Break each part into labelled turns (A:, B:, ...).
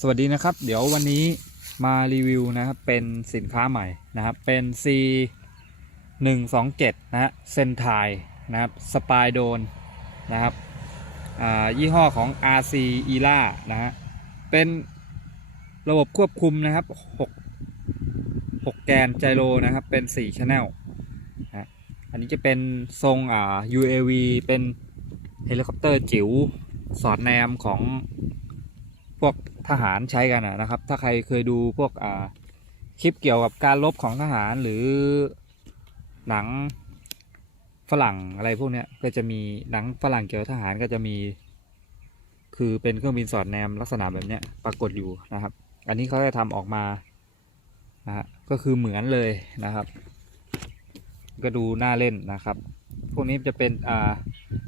A: สวัสดีนะครับ เดี๋ยววันนี้มารีวิวนะครับ เป็นสินค้าใหม่นะครับ เป็น C 1 2 7นะฮะเซนไทนะครับสปายโดนนะครับยี่ห้อของ RC e l a นะฮะเป็นระบบควบคุมนะครับ 6 6 แกนไจโรนะครับ เป็น4 Channel นะฮะอันนี้จะเป็นทรงอ่า UAV เป็นเฮลิคอปเตอร์จิ๋วสอดแนมของ พวกทหารใช้กันนะครับ ถ้าใครเคยดูพวกอ่าคลิปเกี่ยวกับการรบของทหารหรือหนังฝรั่งอะไรพวกเนี้ยก็จะมีหนังฝรั่งเกี่ยวกับทหารก็จะมี คือเป็นเครื่องบินสอดแนมลักษณะแบบเนี้ยปรากฏอยู่นะครับ อันนี้เขาจะทำออกมานะฮะก็คือเหมือนเลยนะครับ ก็ดูน่าเล่นนะครับ พวกนี้จะเป็นอ่า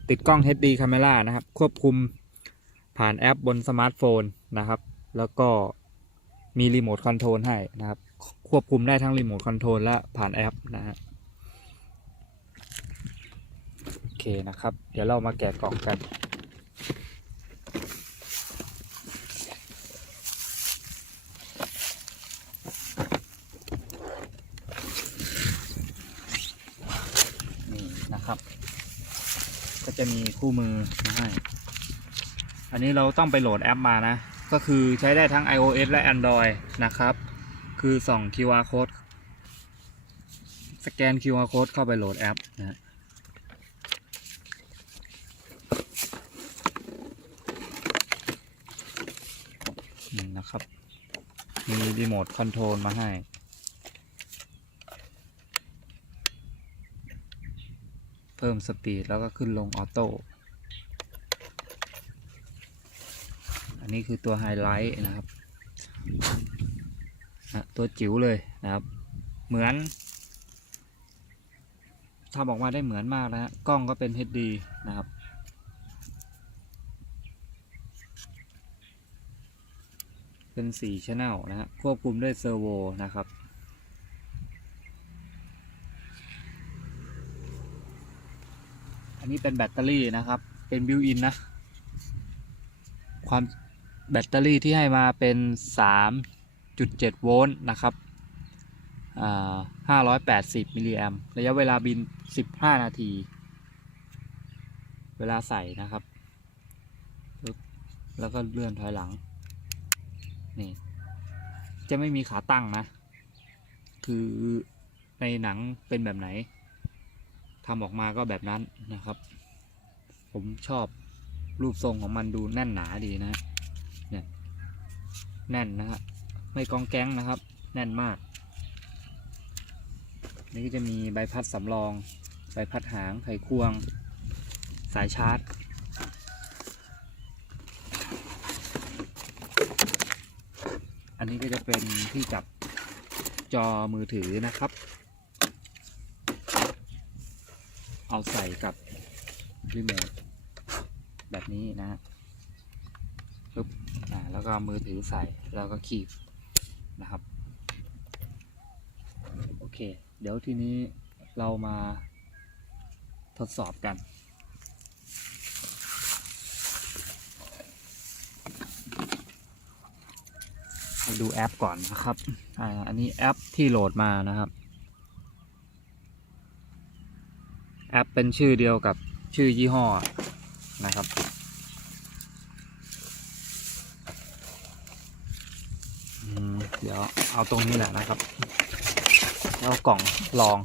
A: ติดกล้อง HD Camera นะครับ ควบคุมผ่านแอปบนสมาร์ทโฟน นะครับ แล้วก็มีรีโมทคอนโทรลให้นะครับ ควบคุมได้ทั้งรีโมทคอนโทรลและผ่านแอปนะฮะโอเคนะครับ เดี๋ยวเรามาแกะกล่องกันนี่นะครับ ก็จะมีคู่มือมาให้ อันนี้เราต้องไปโหลดแอปมานะ ก็คือใช้ได้ทั้ง iOS และ Android นะครับ คือส่อง QR code สแกน QR code เข้าไปโหลดแอปนะนะครับ มีรีโมทคอนโทรลมาให้เพิ่มสปีดแล้วก็ขึ้นลงออโต้ อันนี้คือตัวไฮไลท์นะครับตัวจิ๋วเลยนะครับ เหมือนทำออกมาได้เหมือนมากนะฮะกล้องก็เป็น HD นะครับ เป็น4 Channel นะฮะควบคุมด้วยเซอร์โวนะครับอันนี้เป็นแบตเตอรี่นะครับ เป็นบิวอินนะ ความ แบตเตอรี่ที่ให้มาเป็น 3.7 โวลต์นะครับอ่า580 มิลลิแอมระยะเวลาบิน 15 นาที เวลาใส่นะครับ แล้วก็เลื่อนถอยหลัง นี่ จะไม่มีขาตั้งนะ คือในหนังเป็นแบบไหนทำออกมาก็แบบนั้นนะครับ ผมชอบรูปทรงของมันดูแน่นหนาดีนะฮะ แน่นนะฮะไม่กองแก๊งนะครับ แน่นมาก นี่ก็จะมีใบพัดสำรอง ใบพัดหางไขควง สายชาร์จ อันนี้ก็จะเป็นที่จับจอมือถือนะครับ เอาใส่กับรีโมทแบบนี้นะปึ๊บ แล้วก็มือถือใส่แล้วก็คีบนะครับ โอเค เดี๋ยวทีนี้เรามาทดสอบกัน ดูแอปก่อนนะครับอ่าอันนี้แอปที่โหลดมานะครับ แอปเป็นชื่อเดียวกับชื่อยี่ห้อนะครับอืม เอาตรงนี้แหละนะครับ แล้วเอากล่องลอง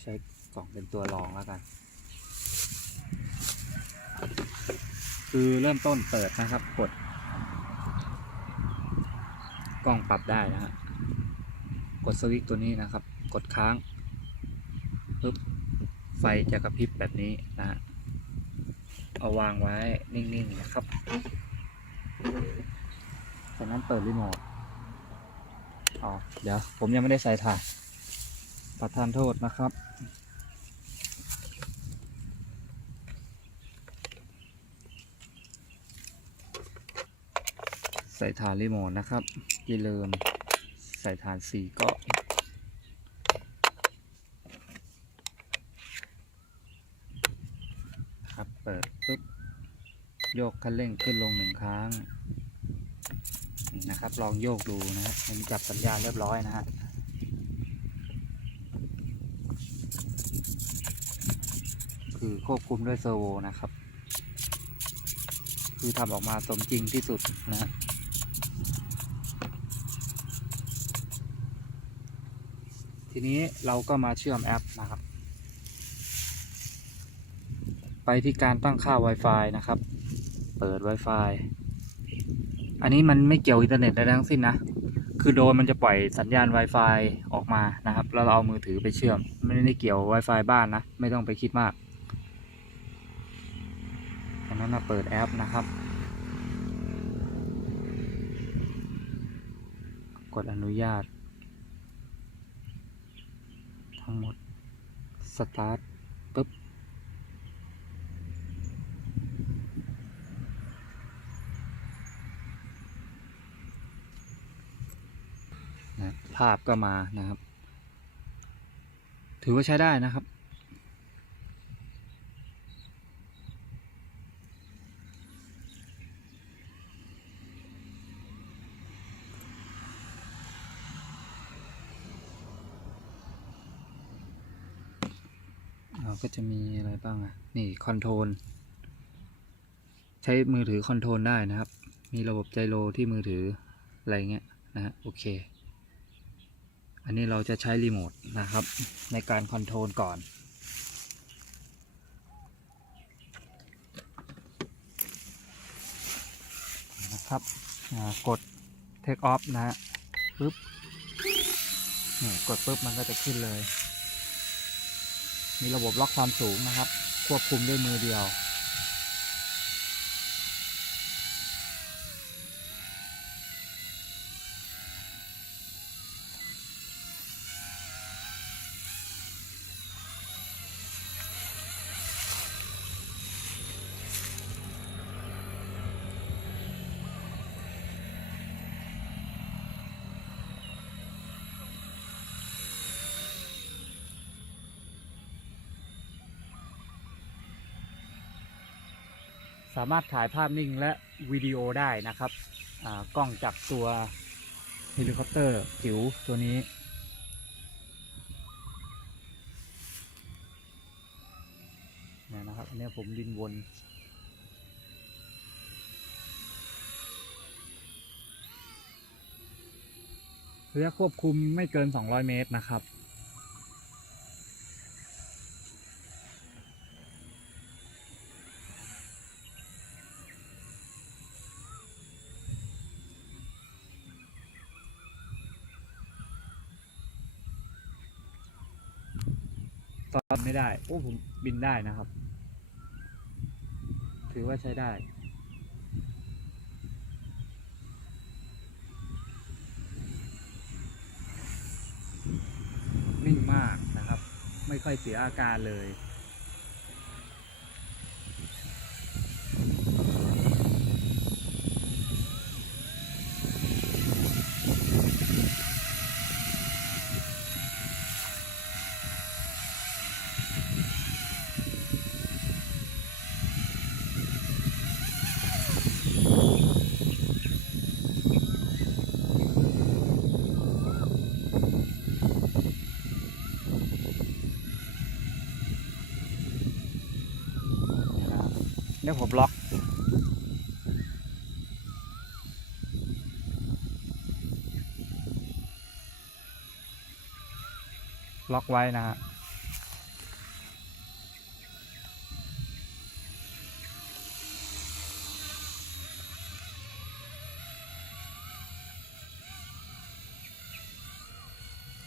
A: ใช้กล่องเป็นตัวรองแล้วกัน คือเริ่มต้นเปิดนะครับ กด กล้องปรับได้นะฮะกดสวิตตัวนี้นะครับ กดค้าง ไฟจะกระพริบแบบนี้นะเอาวางไว้นิ่งๆนะครับ จากนั้นเปิดรีโมทอ๋อเดี๋ยวผมยังไม่ได้ใส่ถ่านประทานโทษนะครับ ใส่ฐานรีโมทนะครับอย่าลืมใส่ฐานสีก็ครับ เปิดปุ๊บ โย กคันเร่งขึ้นลงหนึ่งครั้งนะครับ ลองโยกดูนะฮะมันจับสัญญาณเรียบร้อยนะฮะคือควบคุมด้วยเซอร์โวนะครับ คือทำออกมาสมจริงที่สุดนะฮะทีนี้เราก็มาเชื่อมแอปนะครับ ไปที่การตั้งค่า Wi-Fi นะครับ เปิด Wi-Fi อันนี้มันไม่เกี่ยวอินเทอร์เน็ตใดทั้งสิ้นนะ คือโดนมันจะปล่อยสัญญาณ Wi-Fi ออกมานะครับ แล้วเราเอามือถือไปเชื่อม ไม่ได้เกี่ยว Wi-Fi บ้านนะ ไม่ต้องไปคิดมากจากนั้นมาเปิดแอปนะครับ กดอนุญาต ทั้งหมด สตาร์ทปุ๊บ นะ ภาพก็มานะครับ ถือว่าใช้ได้นะครับ เราก็จะมีอะไรบ้างอะ นี่คอนโทรลใช้มือถือคอนโทรลได้นะครับ มีระบบไจโรที่มือถืออะไรเงี้ยนะฮะโอเค อันนี้เราจะใช้รีโมทนะครับ ในการคอนโทรลก่อน นะครับกด Take Off นะฮะปึ๊บนี่กดปึ๊บมันก็จะขึ้นเลย มีระบบล็อกความสูงนะครับ ควบคุมด้วยมือเดียว สามารถถ่ายภาพนิ่งและวิดีโอได้นะครับกล้องจากตัวเฮลิคอปเตอร์จิ๋วตัวนี้นี่นะครับอันนี้ผมบินวนระยะควบคุมไม่เกิน 200 เมตรนะครับ ไม่ได้ โอ้ผมบินได้นะครับ ถือว่าใช้ได้นิ่งมากนะครับ ไม่ค่อยเสียอาการเลย ดี๋ยวผมล็อก ล็อกไว้นะฮะ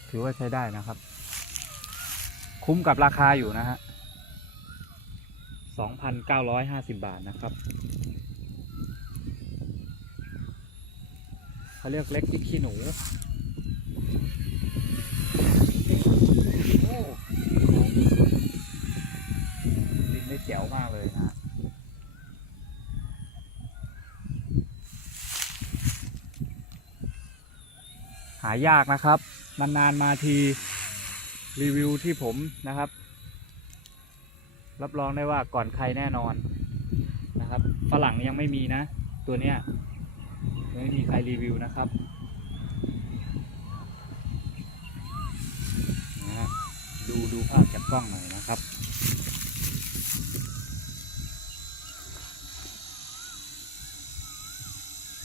A: ถือว่าใช้ได้นะครับ คุ้มกับราคาอยู่นะฮะ 2,950 บาทนะครับเขาเรียกเล็กพริกขี้หนูโอ้ดินได้แจ๋วมากเลยนะหายากนะครับ นานๆมาทีรีวิวที่ผมนะครับ รับรองได้ว่าก่อนใครแน่นอนนะครับฝรั่งยังไม่มีนะ ตัวเนี้ยยังไม่มีใครรีวิวนะครับนะดูดูภาพจากกล้องหน่อยนะครับ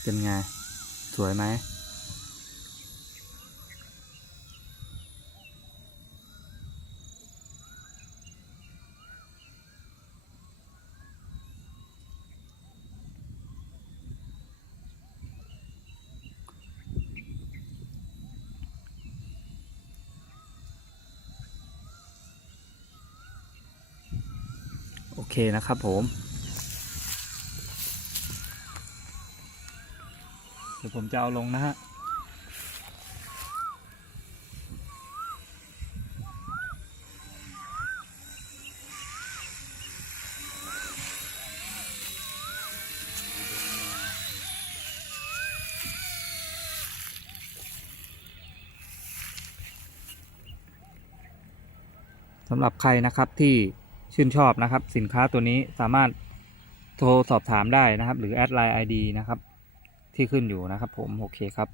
A: เป็นไง สวยไหม เคนะครับผมเดี๋ยวผมจะเอาลงนะฮะสำหรับใครนะครับที่ ชื่นชอบนะครับ สินค้าตัวนี้สามารถโทรสอบถามได้นะครับ หรือแอดไลน์ ID นะครับ ที่ขึ้นอยู่นะครับ ผมโอเคครับ